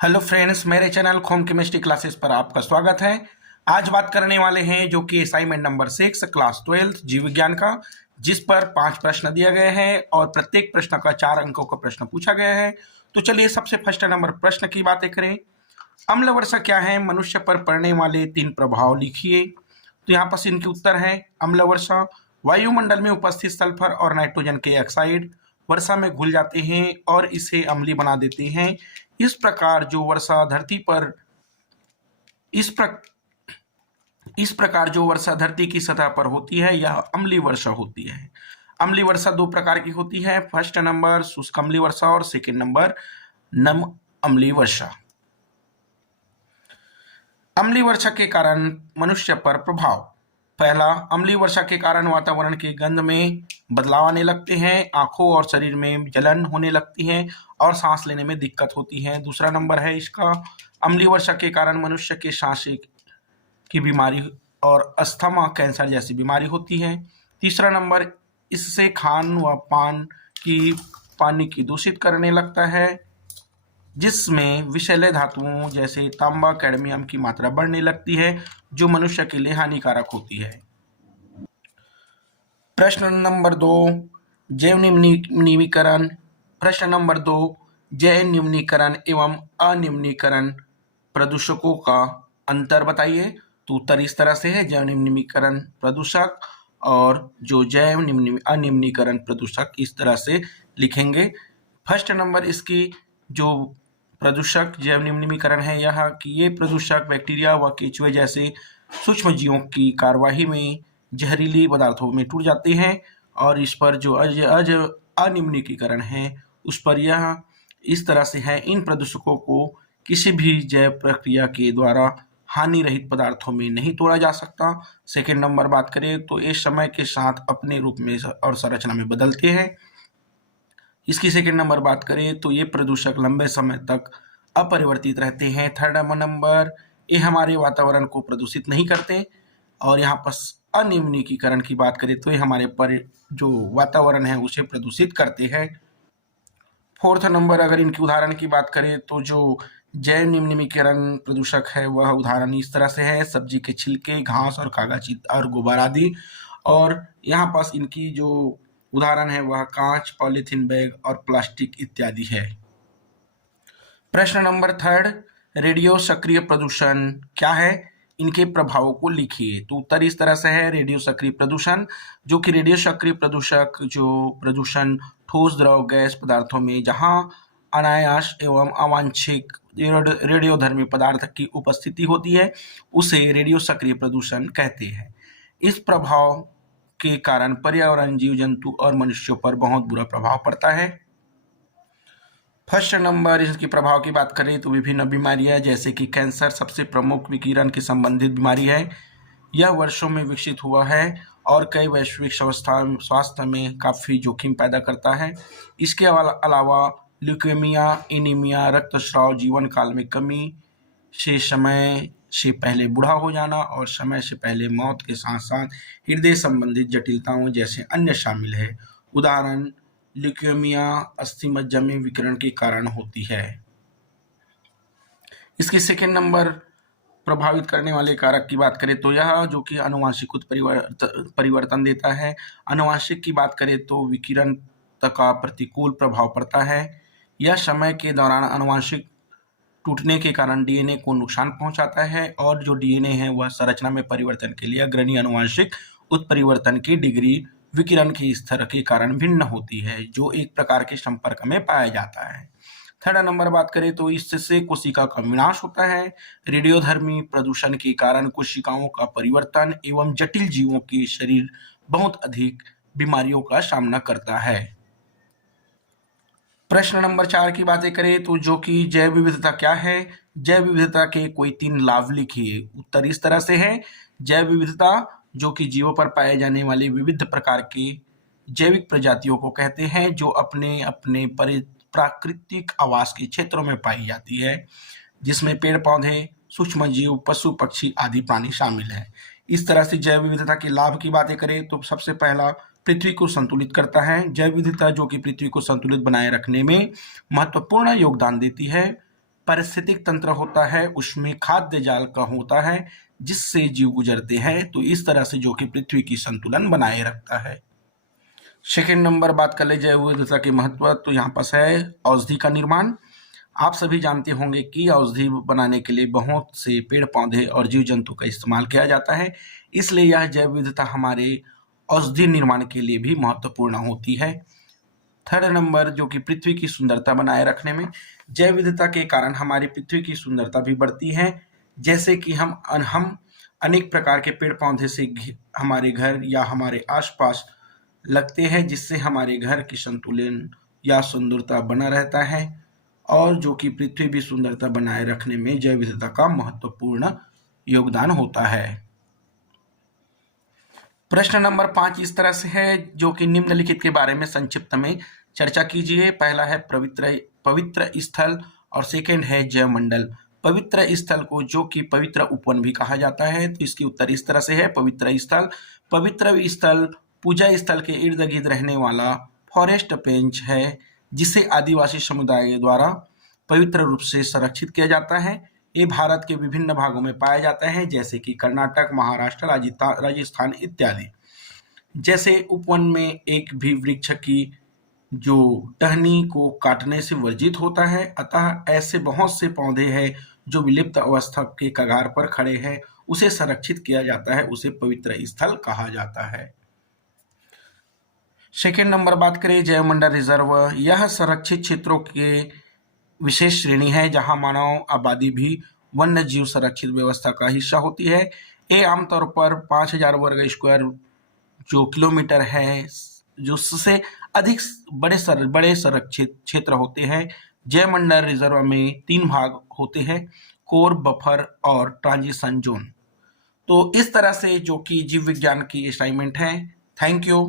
Hello friends, मेरे channel home chemistry classes पर आपका स्वागत है। आज बात करने वाले हैं जो कि असाइनमेंट नंबर 6 क्लास 12 जीव विज्ञान का, जिस पर 5 प्रश्न दिए गए हैं और प्रत्येक प्रश्न का 4 अंकों का प्रश्न पूछा गया है। तो चलिए सबसे फर्स्ट नंबर प्रश्न की बातें करें। अम्ल वर्षा क्या है? मनुष्य पर पड़ने वाले 3 प्रभाव लिखिए। तो यहाँ पर इनके उत्तर है। अम्ल वर्षा, वायुमंडल में उपस्थित सल्फर और नाइट्रोजन के ऑक्साइड वर्षा में घुल जाते हैं और इसे अम्लीय बना देते हैं। इस प्रकार जो वर्षा धरती की सतह पर होती है, यह अम्लीय वर्षा होती है। अम्लीय वर्षा 2 प्रकार की होती है। फर्स्ट नंबर शुष्क अम्लीय वर्षा और सेकेंड नंबर नम अम्लीय वर्षा। अम्लीय वर्षा के कारण मनुष्य पर प्रभाव। पहला, अम्लीय वर्षा के कारण वातावरण की गंध में बदलाव आने लगते हैं, आंखों और शरीर में जलन होने लगती है और सांस लेने में दिक्कत होती है। दूसरा नंबर है इसका, अम्लीय वर्षा के कारण मनुष्य के सांस की बीमारी और अस्थमा, कैंसर जैसी बीमारी होती है। तीसरा नंबर, इससे खान व पानी की दूषित करने लगता है, जिसमें विषैले धातुओं जैसे तांबा, कैडमियम की मात्रा बढ़ने लगती है, जो मनुष्य के लिए हानिकारक होती है। प्रश्न नंबर 2, जैव निम्नीकरण। प्रश्न नंबर 2, जैव निम्नीकरण एवं अनिम्नीकरण प्रदूषकों का अंतर बताइए। तो उत्तर इस तरह से है, जैव निम्नीकरण प्रदूषक और जो जैव अनिम्नीकरण प्रदूषक, इस तरह से लिखेंगे। फर्स्ट नंबर इसकी जो प्रदूषक जैव निम्नीकरण है यह कि ये प्रदूषक बैक्टीरिया व केंचुए जैसे सूक्ष्म जीवों की कार्यवाही में जहरीली पदार्थों में टूट जाते हैं, और इस पर जो अनिम्नीकरण है उस पर यह इस तरह से है, इन प्रदूषकों को किसी भी जैव प्रक्रिया के द्वारा हानि रहित पदार्थों में नहीं तोड़ा जा सकता। सेकेंड नंबर बात करें तो ये समय के साथ अपने रूप में और संरचना में बदलते हैं। इसकी सेकेंड नंबर बात करें तो ये प्रदूषक लंबे समय तक अपरिवर्तित रहते हैं। थर्ड नंबर, ये हमारे वातावरण को प्रदूषित नहीं करते। और यहाँ पर अनिम्नीकरण की बात करें तो ये हमारे जो वातावरण है उसे प्रदूषित करते हैं। फोर्थ नंबर, अगर इनकी उदाहरण की बात करें तो जो जैव निम्नीकरण प्रदूषक है वह उदाहरण इस तरह से है, सब्जी के छिलके, घास और कागज और गोबर आदि। और यहाँ पास इनकी जो उदाहरण है वह कांच, पॉलीथीन बैग और प्लास्टिक इत्यादि है। प्रश्न नंबर 3, रेडियो सक्रिय प्रदूषण क्या है? इनके प्रभावों को लिखिए। तो उत्तर इस तरह से है, रेडियो सक्रिय प्रदूषण, जो कि रेडियो सक्रिय प्रदूषक जो प्रदूषण ठोस, द्रव, गैस पदार्थों में जहां अनायास एवं अवांछित रेडियोधर्मी पदार्थ की उपस्थिति होती है उसे रेडियो सक्रिय प्रदूषण कहते हैं। इस प्रभाव के कारण पर्यावरण, जीव जंतु और मनुष्यों पर बहुत बुरा प्रभाव पड़ता है। फर्स्ट नंबर, इसके प्रभाव की बात करें तो विभिन्न बीमारियां जैसे कि कैंसर सबसे प्रमुख विकिरण की संबंधित बीमारी है। यह वर्षों में विकसित हुआ है और कई वैश्विक स्वास्थ्य में काफ़ी जोखिम पैदा करता है। इसके अलावा ल्यूकेमिया, एनीमिया, रक्तस्राव, जीवन काल में कमी से समय से पहले बूढ़ा हो जाना और समय से पहले मौत के साथ साथ हृदय संबंधित जटिलताओं जैसे अन्य शामिल है। उदाहरण, ल्यूकेमिया अस्थिमज्जा में विकिरण के कारण होती है। इसके सेकेंड नंबर प्रभावित करने वाले कारक की बात करें तो यह जो कि आनुवंशिक परिवर्तन देता है। आनुवंशिक की बात करें तो विकिरण का प्रतिकूल प्रभाव पड़ता है। यह समय के दौरान आनुवंशिक टूटने के कारण डीएनए को नुकसान पहुंचाता है और जो डीएनए है वह संरचना में परिवर्तन के लिए अग्रणी आनुवंशिक उत्परिवर्तन की डिग्री विकिरण के स्तर के कारण भिन्न होती है, जो एक प्रकार के संपर्क में पाया जाता है। थर्ड नंबर बात करें तो इससे कोशिका का विनाश होता है। रेडियोधर्मी प्रदूषण के कारण कोशिकाओं का परिवर्तन एवं जटिल जीवों के शरीर बहुत अधिक बीमारियों का सामना करता है। प्रश्न नंबर 4 की बातें करें तो जो कि जैव विविधता क्या है? जैव विविधता के कोई 3 लाभ लिखिए। उत्तर इस तरह से है, जैव विविधता जो कि जीवों पर पाए जाने वाले विविध प्रकार के जैविक प्रजातियों को कहते हैं, जो अपने अपने प्राकृतिक आवास के क्षेत्रों में पाई जाती है, जिसमें पेड़ पौधे, सूक्ष्म जीव, पशु पक्षी आदि प्राणी शामिल है। इस तरह से जैव विविधता के लाभ की बातें करें तो सबसे पहला, पृथ्वी को संतुलित करता है। जैव विविधता जो कि पृथ्वी को संतुलित बनाए रखने में महत्वपूर्ण योगदान देती है। पारिस्थितिक तंत्र होता है उसमें खाद्य जाल का होता है जिससे जीव गुजरते हैं, तो इस तरह से जो कि पृथ्वी की संतुलन बनाए रखता है। सेकेंड नंबर बात कर ले जैव विविधता के महत्व, तो यहाँ पास है औषधि का निर्माण। आप सभी जानते होंगे कि औषधि बनाने के लिए बहुत से पेड़ पौधे और जीव जंतु का इस्तेमाल किया जाता है, इसलिए यह जैव विविधता हमारे औषधि निर्माण के लिए भी महत्वपूर्ण होती है। थर्ड नंबर जो कि पृथ्वी की सुंदरता बनाए रखने में, जैव विविधता के कारण हमारी पृथ्वी की सुंदरता भी बढ़ती है, जैसे कि हम अनेक प्रकार के पेड़ पौधे से हमारे घर या हमारे आसपास लगते हैं, जिससे हमारे घर की संतुलन या सुंदरता बना रहता है और जो कि पृथ्वी भी सुंदरता बनाए रखने में जैव विविधता का महत्वपूर्ण योगदान होता है। प्रश्न नंबर 5 इस तरह से है जो कि निम्नलिखित के बारे में संक्षिप्त में चर्चा कीजिए। पहला है पवित्र स्थल और सेकंड है जैव मंडल। पवित्र स्थल को जो कि पवित्र उपवन भी कहा जाता है, तो इसकी उत्तर इस तरह से है पवित्र स्थल पूजा स्थल के इर्द गिर्द रहने वाला फॉरेस्ट पेंच है, जिसे आदिवासी समुदाय द्वारा पवित्र रूप से संरक्षित किया जाता है। ये भारत के विभिन्न भागों में पाए जाते हैं, जैसे कि कर्नाटक, महाराष्ट्र, राजस्थान इत्यादि। जैसे उपवन में एक भी वृक्ष की जो टहनी को काटने से वर्जित होता है, अतः ऐसे बहुत से पौधे हैं जो विलुप्त अवस्था के कगार पर खड़े हैं, उसे संरक्षित किया जाता है, उसे पवित्र स्थल कहा जाता है। सेकेंड नंबर बात करें जैव मंडल रिजर्व। यह संरक्षित क्षेत्रों के विशेष श्रेणी है जहां मानव आबादी भी वन्य जीव संरक्षित व्यवस्था का हिस्सा होती है। ये आमतौर पर 5000 वर्ग स्क्वायर जो किलोमीटर है, जो उससे अधिक बड़े संरक्षित क्षेत्र होते हैं। जैव मंडल रिजर्व में 3 भाग होते हैं, कोर, बफर और ट्रांजिशन जोन। तो इस तरह से जो कि जीव विज्ञान की असाइनमेंट है। Thank you.